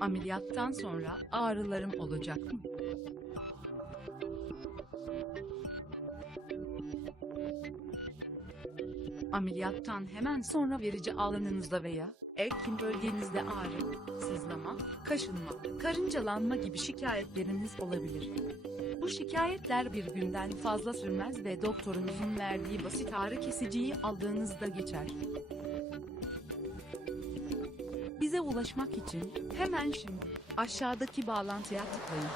Ameliyattan sonra ağrılarım olacak mı? Ameliyattan hemen sonra verici alanınızda veya ekin bölgenizde ağrı, sızlama, kaşınma, karıncalanma gibi şikayetleriniz olabilir. Şikayetler bir günden fazla sürmez ve doktorunuzun verdiği basit ağrı kesiciyi aldığınızda geçer. Bize ulaşmak için hemen şimdi aşağıdaki bağlantıya tıklayın.